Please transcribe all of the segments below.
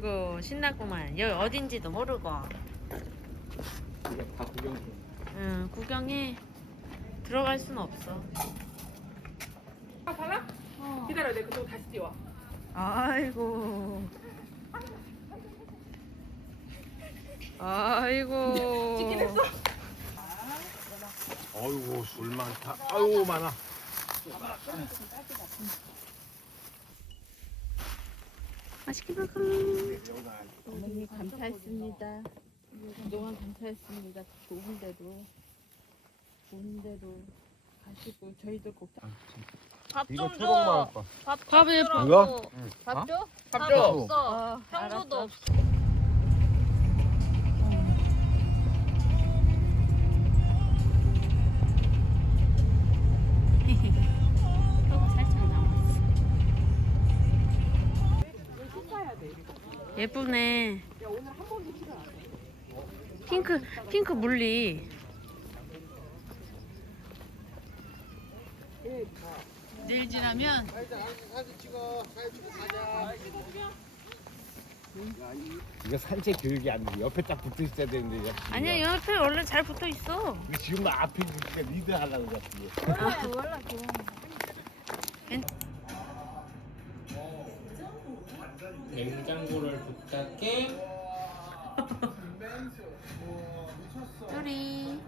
아이고 신났구만. 여기 어딘지도 모르고. 다 구경 좀. 응 구경해. 들어갈 순 없어. 아, 달라? 기다려, 내가 그쪽 다시 띄워. 아이고. 아이고. 찍긴 했어? 어이구 술 많다. 아이고 많아. 맛있게 먹어. 어머니 감사했습니다. 그동안 감사했습니다. 좋은데도 좋은데도 가시고 저희도 꼭밥 이거 좀 초록 줘. 먹을 거. 밥 밥에 좀 이거? 주라고. 밥 줘? 밥 줘. 없어. 어, 평소도 알았어. 없어. 예쁘네. 핑크 핑크 물리. 내일 지나면 이거 산책 교육이 안 돼. 옆에 딱 붙어 있어야 되는데. 이거. 아니야 옆에 원래 잘 붙어 있어. 지금 나 앞에 있으니까 리드 하려고 그랬지. 냉장고를 부탁해. 요리.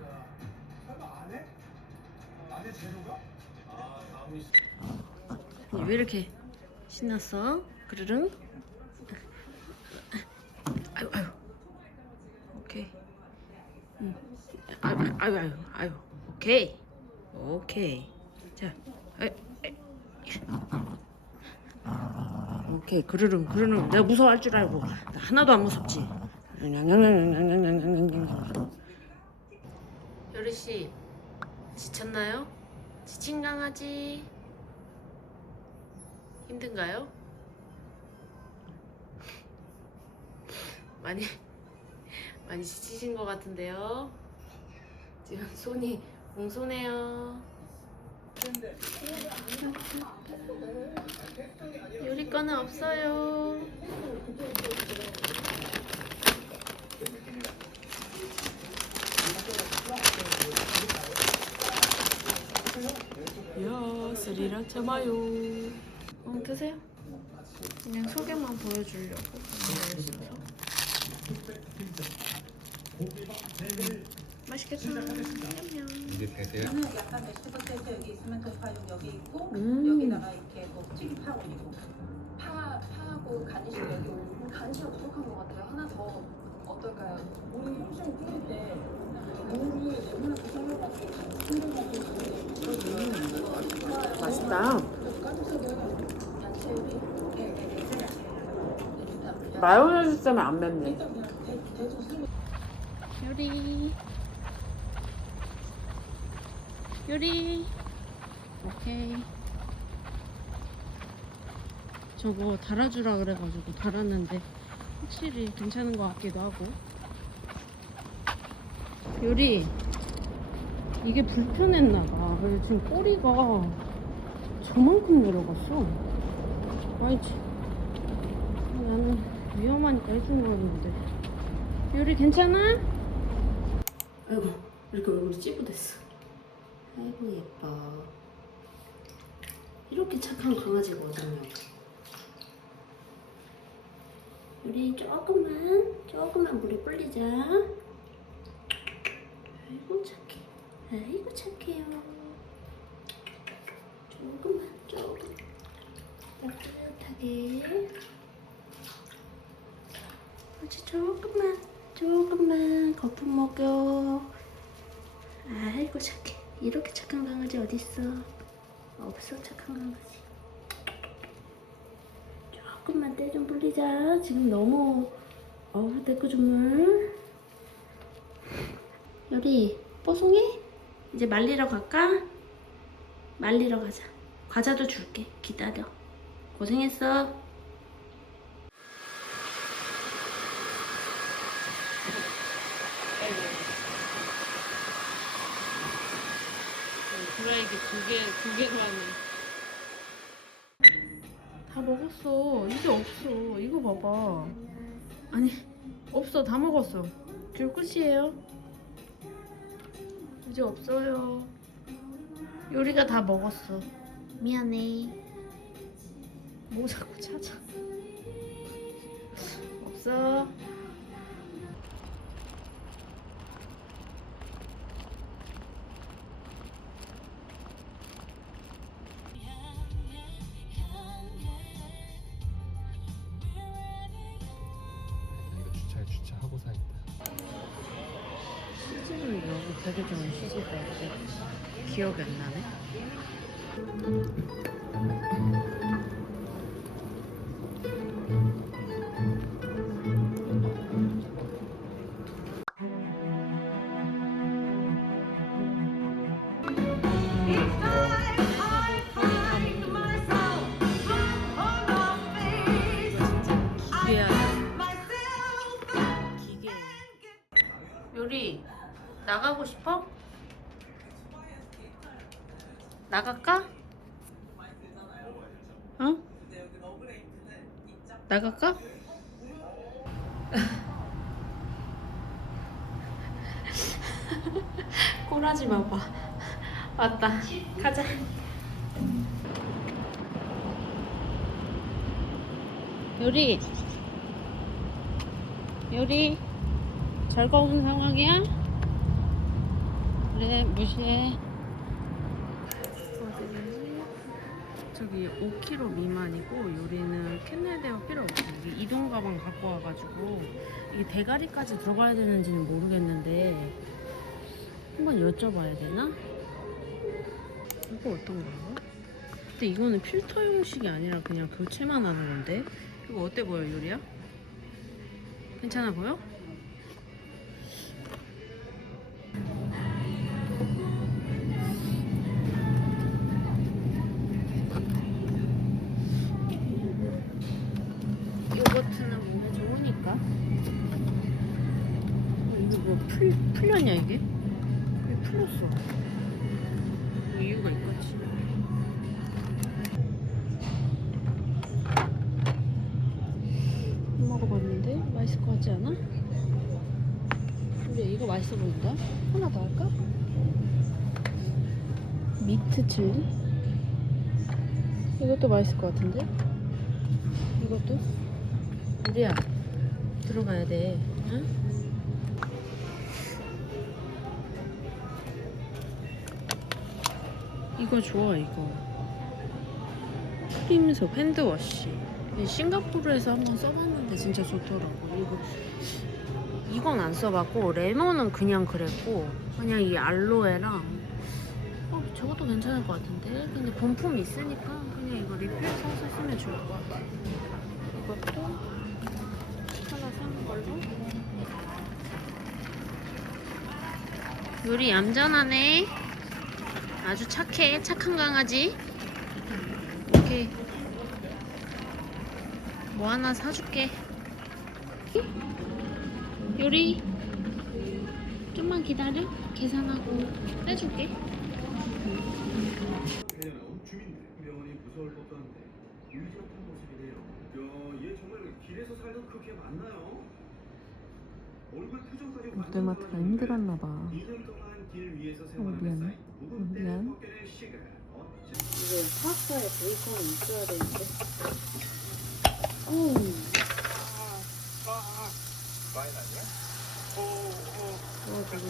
왜 이렇게 신났어? 그르릉? 아유 아유. 오케이. 응. 아유 아유 아유 아유. 오케이. 오케이. 자. 아이, 아 이. 오케이 그르릉 그르릉 내가 무서워할 줄 알고 나 하나도 안 무섭지. 요리 씨 지쳤나요? 지친 강아지 힘든가요? 많이 많이 지치신 것 같은데요. 지금 손이 공손해요. 요리 거는 없어요. 야, 스리라차 마요. 어, 드세요. 그냥 소개만 보여주려고 보내주셔서. 맛있겠다. 이제 되세요? 저는 약간 세트 여기 있으면 그 과육 여기 있고 음. 여기다가 이렇게 뭐 튀김파 올리고 파 파하고 가니쉬 여기 올리고 가니쉬가 부족한 것 같아요. 하나 더 어떨까요? 우리 홈쇼 끓일 때 물이 얼마나 부족해가지고 맛있다. 야채 요리 네네네 야채 마요네즈 때문에 안 맵네. 요리. 요리. 오케이. 저거 달아주라 그래가지고 달았는데 확실히 괜찮은 것 같기도 하고. 요리. 이게 불편했나봐. 그래서 지금 꼬리가 저만큼 내려갔어. 아이, 참. 나는 위험하니까 해준 거였는데. 요리 괜찮아? 아이고 이렇게 얼굴이 찌부됐어 아이고 예뻐. 이렇게 착한 강아지거든요 요리 조금만 조금만 물에 불리자. 아이고 착해. 아이고 착해요. 조금만 조금. 따뜻하게. 그렇지 조금만 조금만 거품 먹여. 아이고 착해 이렇게 착한 강아지 어딨어? 없어 착한 강아지. 조금만 때 좀 불리자. 지금 너무 어우 내거 주물 요리 뽀송해? 이제 말리러 갈까? 말리러 가자. 과자도 줄게. 기다려. 고생했어 이게 두 개, 두 개로 하네. 다 먹었어. 이제 없어. 이거 봐봐. 아니, 없어. 다 먹었어. 줄 끝이에요. 이제 없어요. 요리가 다 먹었어. 미안해. 뭐 자꾸 찾아. 없어. 되게 좋은 시집이었는데 기억이 안 나네. 나갈까? 꼴하지 마봐. 왔다. 가자. 요리. 요리. 즐거운 상황이야? 그래 무시해 어디지? 저기 5kg 미만이고 요리는 캔넬대가 필요 없어 이게 이동 가방 갖고 와가지고 이게 대가리까지 들어가야 되는지는 모르겠는데 한번 여쭤봐야 되나? 이거 어떤 거야? 근데 이거는 필터 형식이 아니라 그냥 교체만 하는 건데 이거 어때 보여 요리야? 괜찮아 보여? 먹어봤는데 맛있을 것 같지 않아? 우리 이거 맛있어 보인다. 하나 더 할까? 미트 칠리? 이것도 맛있을 것 같은데? 이것도? 우리야 들어가야 돼 응? 이거 좋아 이거. 크림소 핸드워시. 싱가포르에서 한번 써봤는데 진짜 좋더라고. 이거 이건 안 써봤고 레몬은 그냥 그랬고 그냥 이 알로에랑 어 저것도 괜찮을 것 같은데? 근데 본품 있으니까 그냥 이거 리필 사서 쓰면 좋을 것 같아. 이것도 하나 사는 걸로. 요리 얌전하네 아주 착해 착한 강아지. 오케이 뭐 하나 사줄게. 요리 좀만 기다려. 계산하고 해줄게. 표정까지 롯데마트가 힘들었나 봐. 2년 동안 길 위에서 어, 미안해. 어째 이게 파스타에 베이컨이 있어야 되는데 어우 와 되게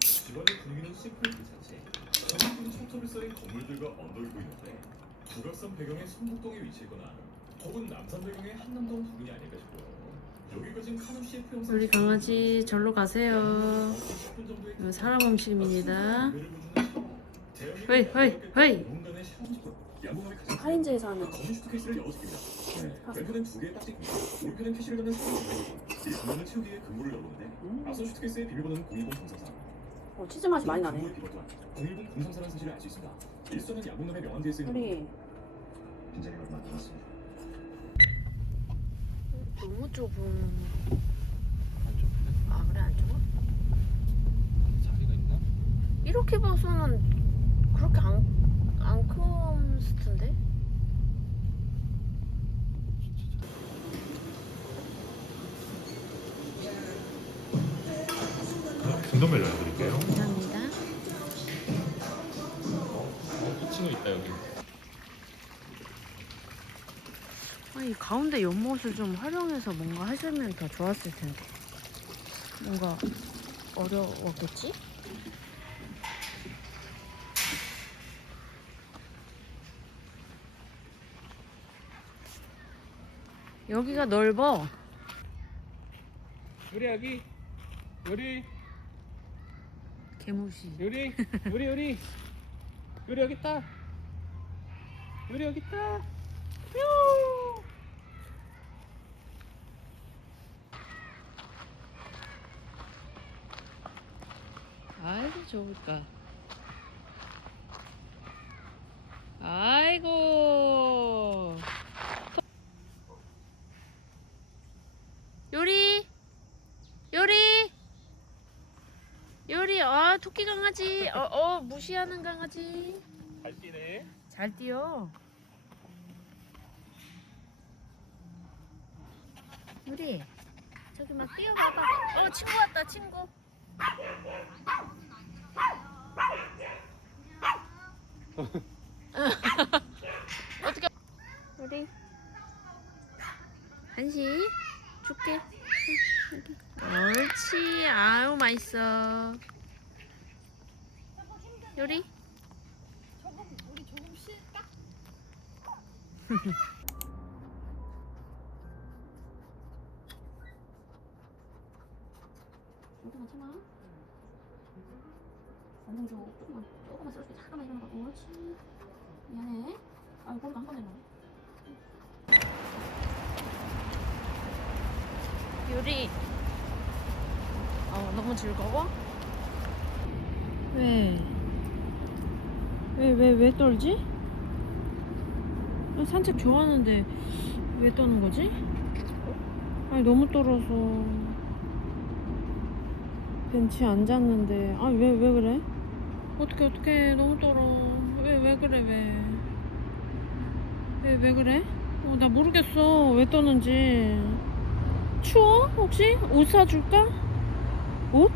집안의 분위기는 심플 그 자체. 전국은 손톱을 쌓인 건물들과 언덕이 보이는데 북악산 배경의 성북동에 위치했거나 혹은 남산 배경의 한남동 부근이 아닐까 싶어요. 우리 강아지 절로 가세요 10분 정도의 이거 사람 음식입니다 속도, 양궁함의 가장 할인제에서 하는 검은 슈트케이스를 열어줍니다. 왼편은 두 개의 딱지입니다. 오른편은 캐시를 넣는 스포츠 이 공간을 채우기 위해 근무를 열어보는데 앞선 슈트케이스의 비밀번호는 010 033. 어, 치즈 맛이 많이 나네 근무의 비번 또한 010 034라는 사실을 알 수 있습니다. 일선은 양궁남의 명함지에 쓰이는 우리 빈자리가 얼마 안 남았습니다. 너무 좁은. 안 좁네. 아 그래 안 좁아? 자리가 있나? 이렇게 봐서는 그렇게 안, 안 컸을 텐데? 진짜 잘- 아, 김동벨 나요. 가운데 연못을 좀 활용해서 뭔가 하시면 더 좋았을 텐데. 뭔가 어려웠겠지? 여기가 넓어. 우리 여기? 우리? 개무시. 우리? 우리 우리? 우리 여기 있다. 우리 여기 있다. 뾰 아이고 좋을까? 아이고. 요리 요리 요리. 아 토끼 강아지. 어, 어 무시하는 강아지. 잘 뛰네. 잘 뛰어. 요리 저기 막 뛰어봐봐. 어 친구 왔다 친구 어떻게 우리 한시 줄게. 옳지 아유 맛있어 요리 조금만 참아 완전 줘 조금만 조금만 썰게 잠깐만 일어나봐 옳지 미안해 아 머리가 한 번에 나 유리 어 너무 즐거워? 왜? 왜 왜 왜 떨지? 아, 산책 좋아하는데 왜 떠는 거지? 아니 너무 떨어서 벤치에 앉았는데 아왜왜 그래? 어떻게 어떻게 너무 떨어 왜 왜 그래 왜? 왜 왜 그래? 어 나 모르겠어 왜 떠는지 추워 혹시 옷 사줄까? 옷?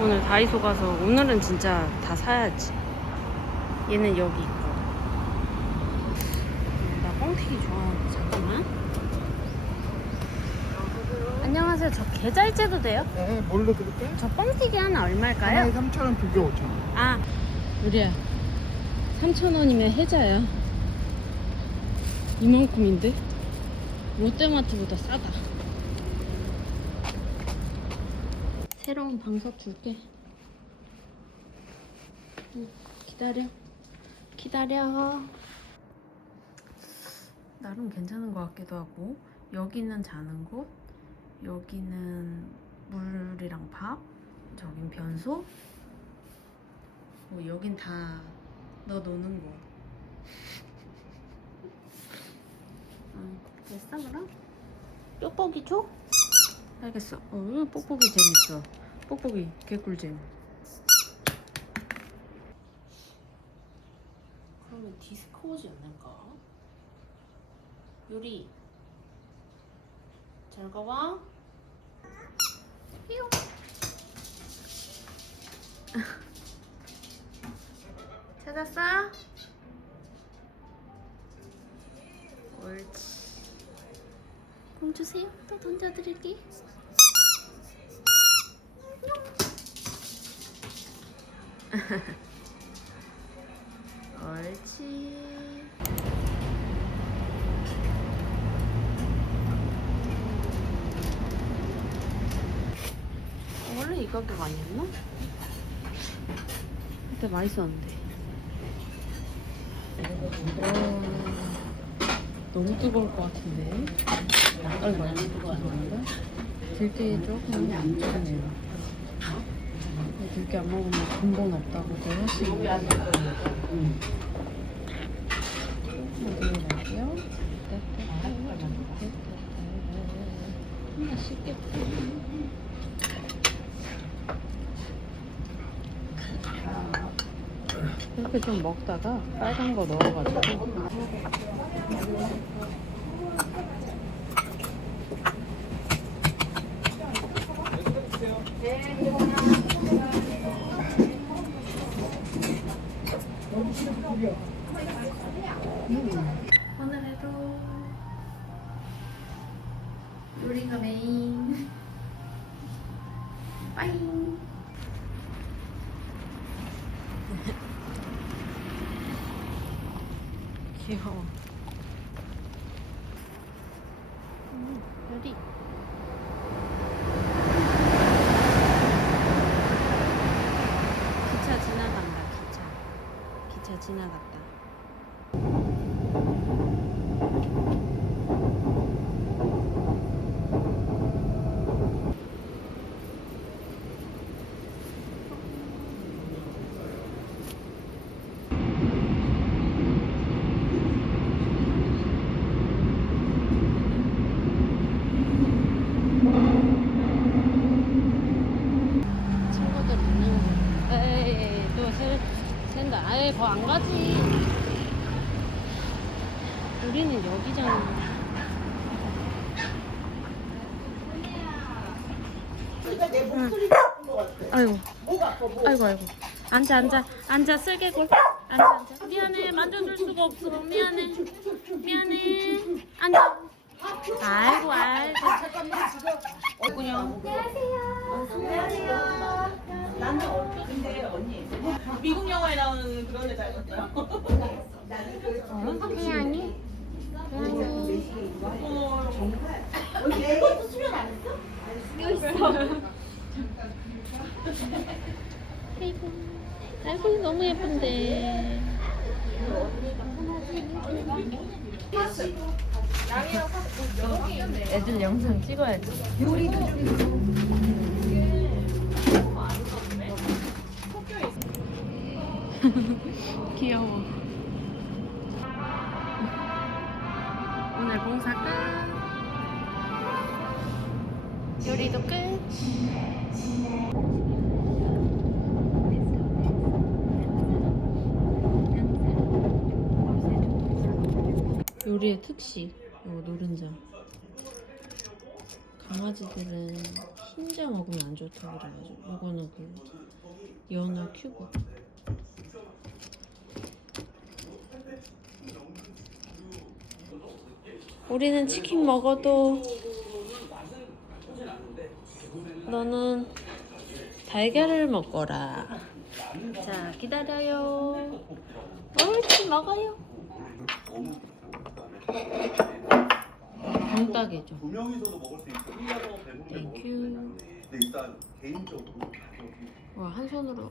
오늘 다이소 가서 오늘은 진짜 다 사야지 얘는 여기 있고 나 뻥튀기 좋아하는데 잠깐만 안녕하세요 저 계좌이체도 돼요? 네, 뭘로 드릴까요? 저 뻥튀기 하나 얼마일까요? 하나에 3,000원, 두 개 5,000원. 아 유리야 3,000원이면 해자야 이만큼인데? 롯데마트보다 싸다 새로운 방석 줄게 응, 기다려 기다려 나름 괜찮은 것 같기도 하고 여기는 자는 곳 여기는 물이랑 밥 저긴 변소 뭐 여긴 다 너 노는 곳. 응, 됐어 그럼? 뽁뽁이 줘? 알겠어. 어, 뽁뽁이 재밌어. 뽁뽁이 개꿀잼. 그러면 디스크 오지 않을까? 요리. 즐거워? 삐용. 찾았어? 옳지. 공 주세요. 또 던져드릴게. 옳지. 원래 이 가격 아니었나? 그때 맛있었는데. 어, 너무 뜨거울 것 같은데. 아이고, 아이고. 들깨 조금 안 좋네요. 들깨 안 먹으면 근본 없다고 더 하시고. 하나 씻겠다. 이렇게 좀 먹다가 빨간 거 넣어가지고. 오 귀여워 음, 지나간다 기차. 기차 지나갔다 친구들 있는 거. 에이, 또 새, 샌다. 아예 거안 가지. 우리는 여기잖아. 아이고. 아이고, 아이고. 앉아, 앉아. 앉아, 쓸개골. 앉아, 앉아. 미안해. 만져줄 수가 없어. 미안해. 미안해. 앉아. 아이고, 아이고. 미국 영화에 나오는 그런 애 닮았어요. 태양이? 아이고, 아이고 너무 예쁜데. 애들 영상 찍어야지. 귀여워. 오늘 봉사 끝. 요리도 끝. 요리의 특식, 이거 노른자. 강아지들은 흰자 먹으면 안 좋다고 그래가지고 이거는 그 연어 큐브. 우리는 치킨 먹어도 너는 달걀을 먹거라. 자, 기다려요. 옳지, 먹어요. 병따개죠. 두 명이서도 먹을 수 있고 혼자서 배부르게 먹을 수 땡큐. 있는 근데 일단 개인적으로 와, 한 손으로.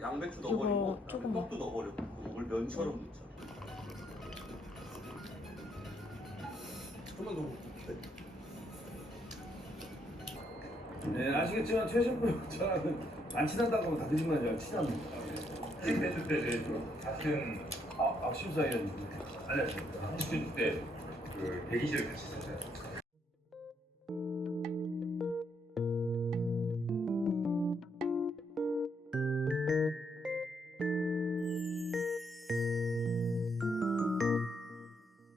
양배추 이거 넣어버리고 조금 떡도 넣어버리고 그걸 면처럼 넣자 조금만 더 네, 아시겠지만 최 셰프 저는 안 친하다고 하면 다 드시면 제가 친합니다. 네, 대출 때 저희 같은 아, 악심 사이였는데 안녕하십니까. 한식 때그 대기실을 같이 썼어요.